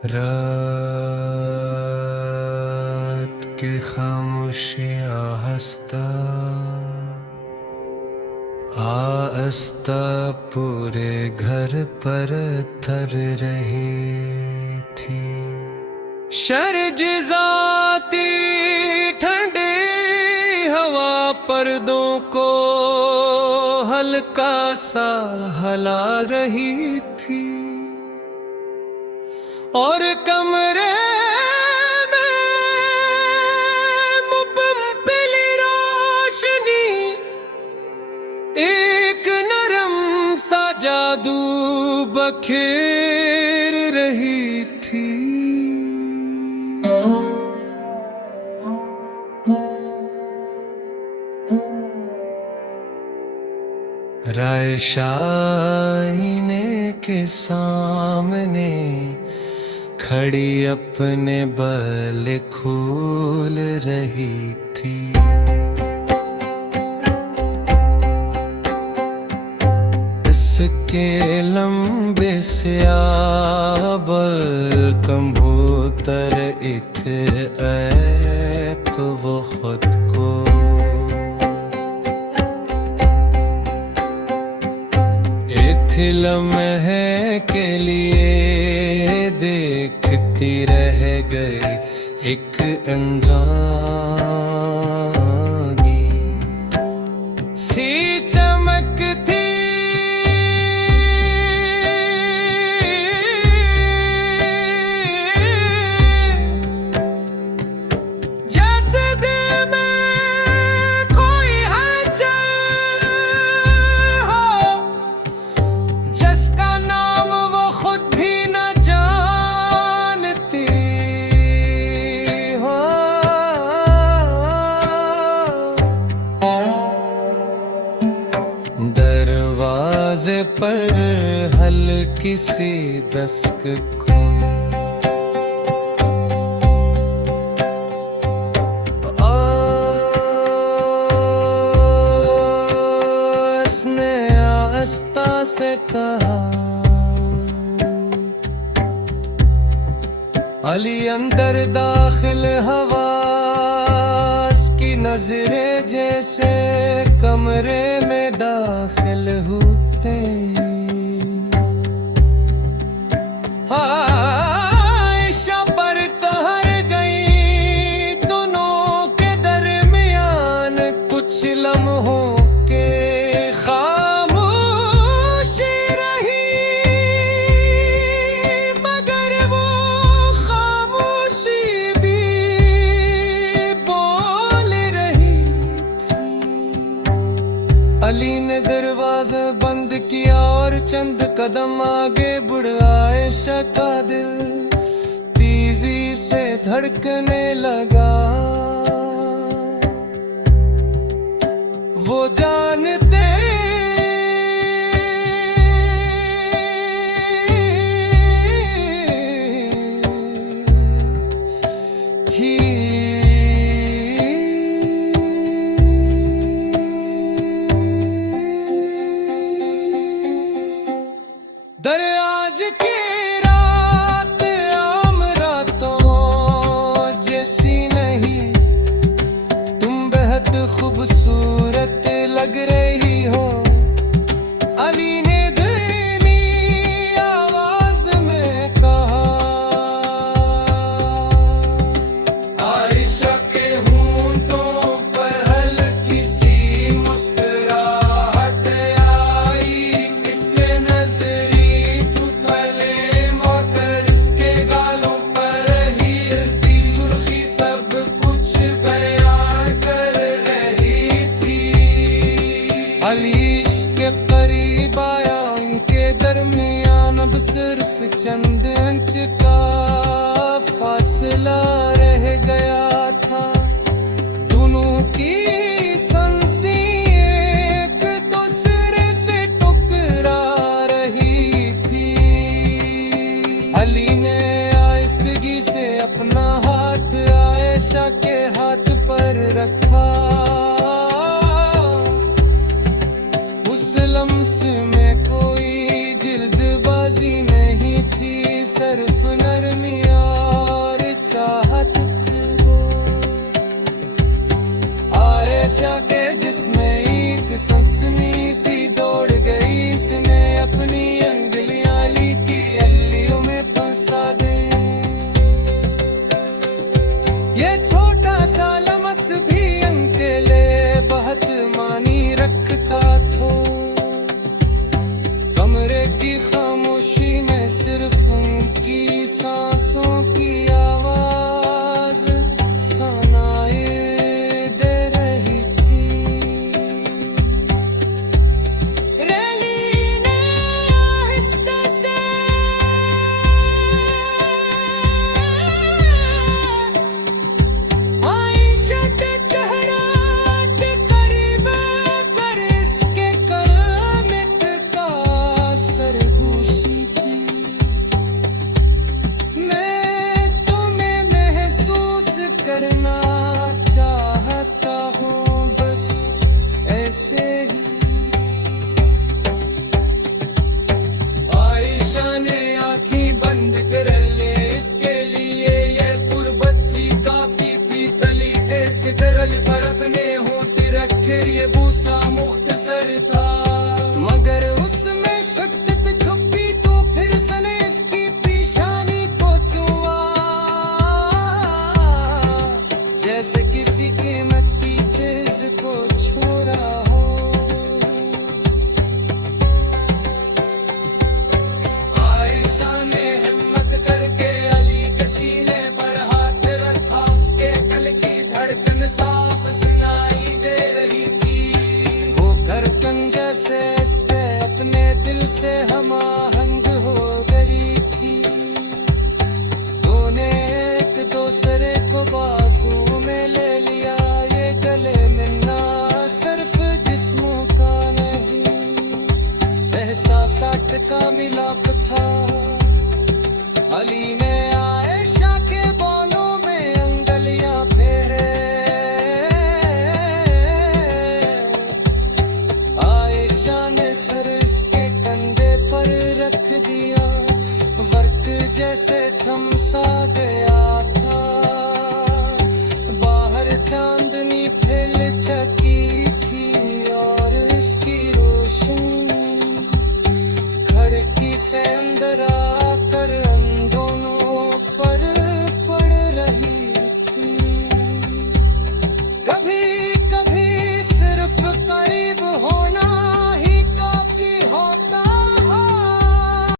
रात की खामोशियां हंसता आस्ता पूरे घर पर थर रही थी। शर्जिजाती ठंडी हवा पर्दों को हल्का सा हला रही थी और कमरे में मुबम्बिली रोशनी एक नरम सा जादू बखेर रही थी। रायशा आईने के सामने खड़ी अपने बल खोल रही थी। इसके लंबे से आबल कबूतर एक तो वो खुद को लम्हे के लिए देखती रह गई एक अनजानी सी चमक थी। जैसे दिल में कोई हलचल हो जिसका नाम वो खुद भी न जानती हो। दरवाजे पर हल्की सी दस्तक को उसने आस्ता से कहा, अली अंदर दाखिल हवास की नजरें जैसे कमरे में दाखिल होते। आयशा पर तहर गई दोनों के दरमियान कुछ लम्हों के अली ने दरवाजा बंद किया और चंद कदम आगे बढ़ा। आयशा का दिल तेजी से धड़कने लगा। वो जानते थी आज की रात आम रातों जैसी नहीं, तुम बेहद खूबसूरत लग रही हो। अली ने धीमी आवाज में कहा, आयशा के होंठों पर हल्की सी मुस्कुराहट आई। इसने नजरी के करीब आया। उनके दरमियान अब सिर्फ चंद इंच का फासला रह गया था। दोनों की सांसें एक दूसरे से टकरा रही थी। अली ने आहिस्तगी से अपना हाथ आयशा के हाथ पर रखा। लम्स में कोई जिल्दबाजी नहीं थी, सिर्फ नरमी आशा ने सर इसके कंधे पर रख दिया, वर्क जैसे थम सा गया।